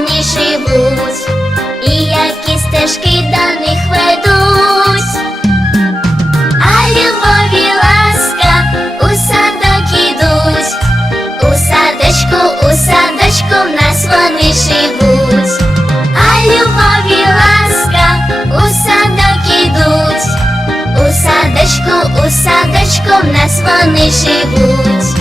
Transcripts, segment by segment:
вони живуть, і які стежки до них ведуть. А любові ласка у садок ідуть, у садочку, у садочку в нас вони живуть. А любові ласка у садок ідуть, у садочку, у садочку в нас вони живуть.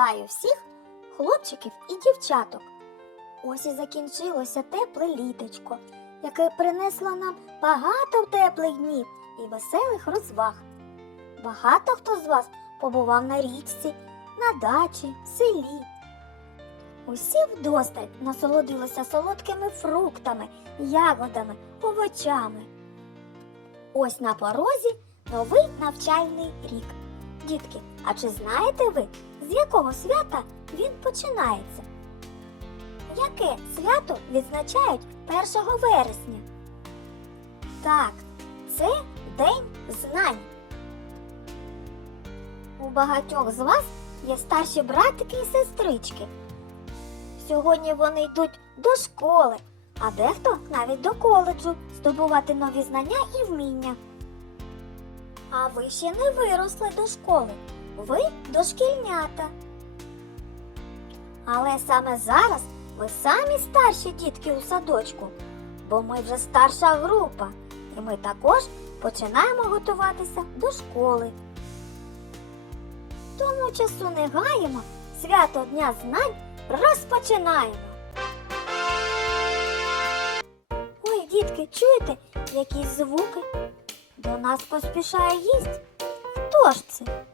Вітаю всіх хлопчиків і дівчаток. Ось і закінчилося тепле літочко, яке принесло нам багато теплих днів і веселих розваг. Багато хто з вас побував на річці, на дачі, в селі. Усі вдосталь насолодилися солодкими фруктами, ягодами, овочами. Ось на порозі новий навчальний рік. Дітки, а чи знаєте ви, з якого свята він починається? Яке свято відзначають 1 вересня? Так, це День знань. У багатьох з вас є старші братики і сестрички. Сьогодні вони йдуть до школи, а дехто навіть до коледжу здобувати нові знання і вміння. А ви ще не виросли до школи. Ви дошкільнята. Але саме зараз ви самі старші дітки у садочку, бо ми вже старша група, і ми також починаємо готуватися до школи. Тому часу не гаємо, свято Дня знань розпочинаємо. Ой, дітки, чуєте, якісь звуки? До нас поспішає гість. Хто ж це?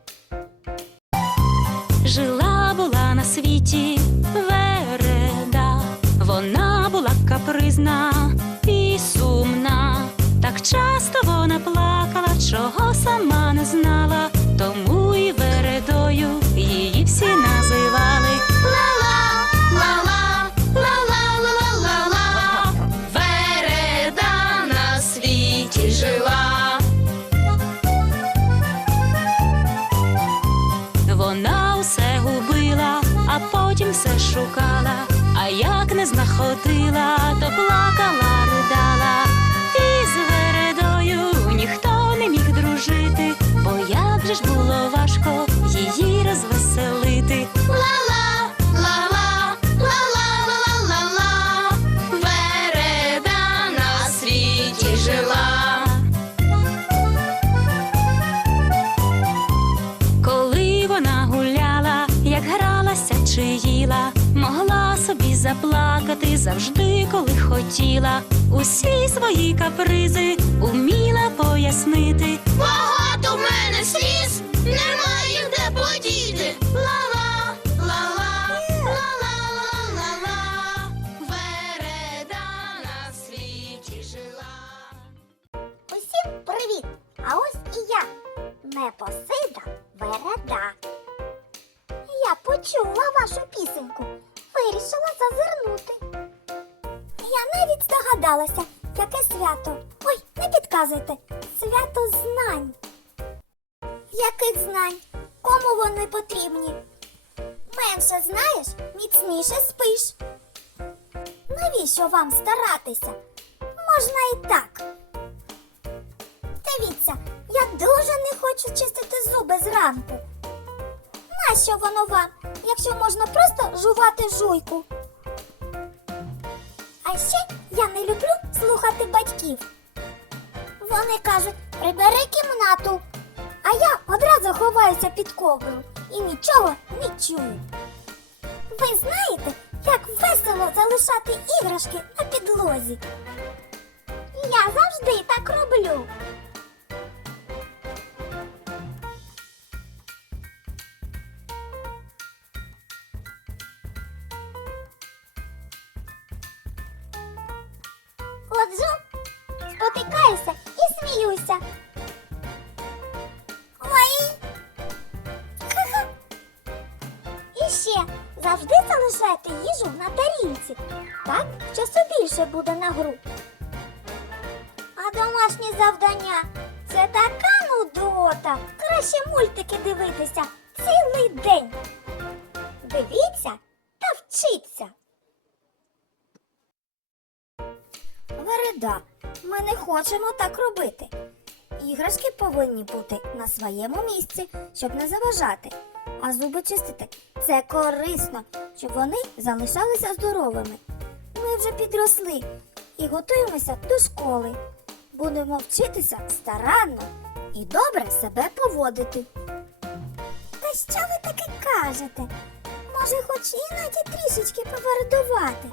Жила була на світі вереда, вона була капризна і сумна. Так часто вона плакала, чого сама не знала, не то плакала, ридала. І з вередою ніхто не міг дружити, бо як же ж було важко її розвеселити. Ла-ла, ла-ла, ла-ла-ла-ла-ла. Вереда на світі жила. Коли вона гуляла, як гралася чи їла, собі заплакати завжди, коли хотіла. Усі свої капризи уміла пояснити. Багато в мене сліз, немає навіть здогадалася, яке свято. Ой, не підказуйте, свято знань. Яких знань? Кому вони потрібні? Менше знаєш, міцніше спиш. Навіщо вам старатися? Можна і так. Дивіться, я дуже не хочу чистити зуби зранку. Нащо воно вам, якщо можна просто жувати жуйку? А ще я не люблю слухати батьків. Вони кажуть, прибери кімнату, а я одразу ховаюся під ковру і нічого не чую. Ви знаєте, як весело залишати іграшки на підлозі? Я завжди так роблю. Ходжу, спотикаюся і сміюся. Ой. Ха-ха. І ще завжди залишайте їжу на тарілці, так, що більше буде на гру. А домашні завдання. Це така нудота. Краще мультики дивитися цілий день. Дивіться та вчіться. Вереда, ми не хочемо так робити. Іграшки повинні бути на своєму місці, щоб не заважати. А зуби чистити це корисно, щоб вони залишалися здоровими. Ми вже підросли і готуємося до школи. Будемо вчитися старанно і добре себе поводити. Та що ви таке кажете? Може, хоч іноді трішечки повердувати?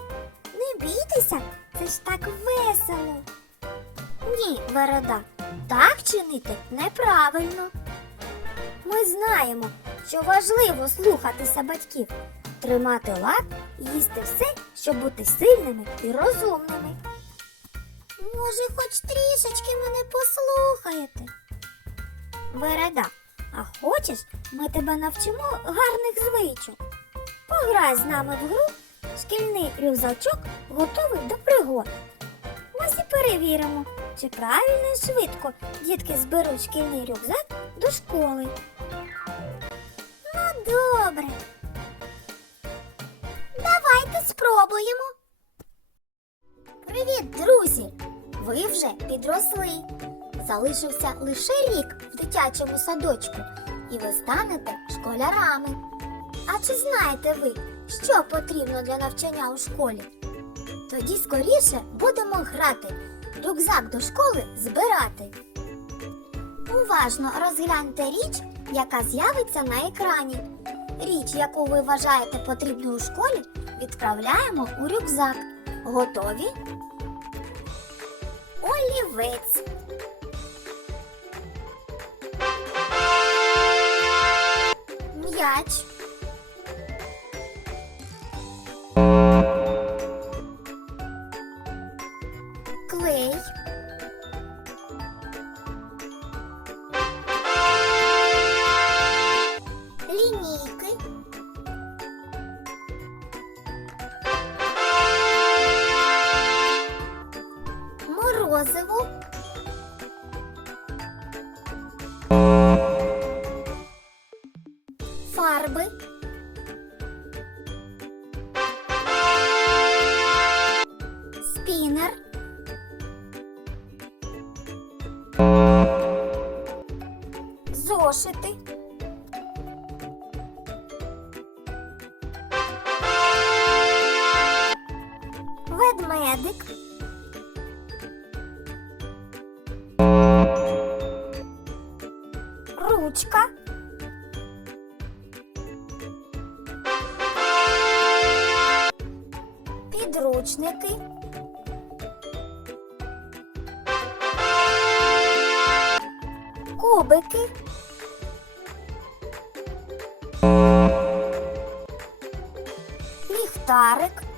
Не бійтеся, це ж так весело. Ні, Вереда, так чинити неправильно. Ми знаємо, що важливо слухатися батьків, тримати лад їсти все, щоб бути сильними і розумними. Може, хоч трішечки мене послухаєте? Вереда, а хочеш, ми тебе навчимо гарних звичок. Пограй з нами в гру, шкільний рюкзачок готовий до пригод. Ось і перевіримо, чи правильно і швидко дітки зберуть шкільний рюкзак до школи. Ну, добре. Давайте спробуємо. Привіт, друзі! Ви вже підросли. Залишився лише рік в дитячому садочку, і ви станете школярами. А чи знаєте ви, що потрібно для навчання у школі? Тоді скоріше будемо грати, рюкзак до школи збирати. Уважно розгляньте річ, яка з'явиться на екрані. Річ, яку ви вважаєте потрібною у школі, відправляємо у рюкзак. Готові? Олівець. М'яч. Ведмедик. Ручка. Підручники. Кубики. Ліхтарик.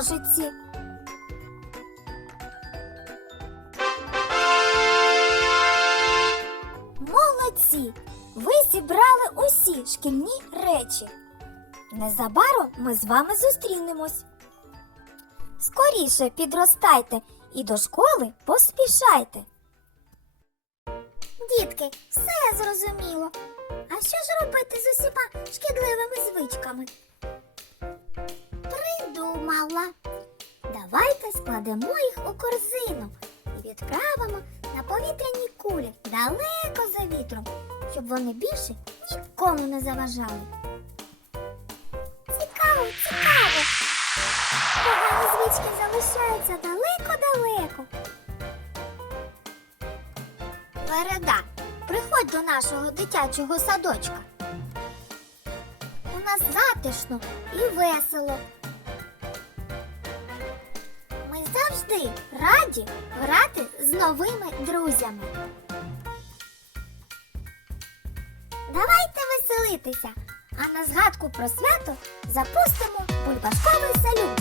Ножиці. Молодці! Ви зібрали усі шкільні речі. Незабаром ми з вами зустрінемось. Скоріше підростайте і до школи поспішайте. Дітки, все зрозуміло. А що ж робити з усіма шкідливими звичками? Складемо їх у корзину і відправимо на повітряні кулі далеко за вітром, щоб вони більше нікому не заважали. Цікаво, цікаво. Погані звички залишаються далеко-далеко. Вереда, приходь до нашого дитячого садочка. У нас затишно і весело. Завжди раді грати з новими друзями. Давайте веселитися, а на згадку про свято запустимо бульбашковий салют.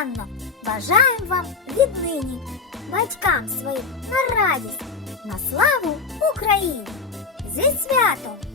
Старанно. Бажаємо вам віднині, батькам своїм на радість, на славу Україні! Зі святом!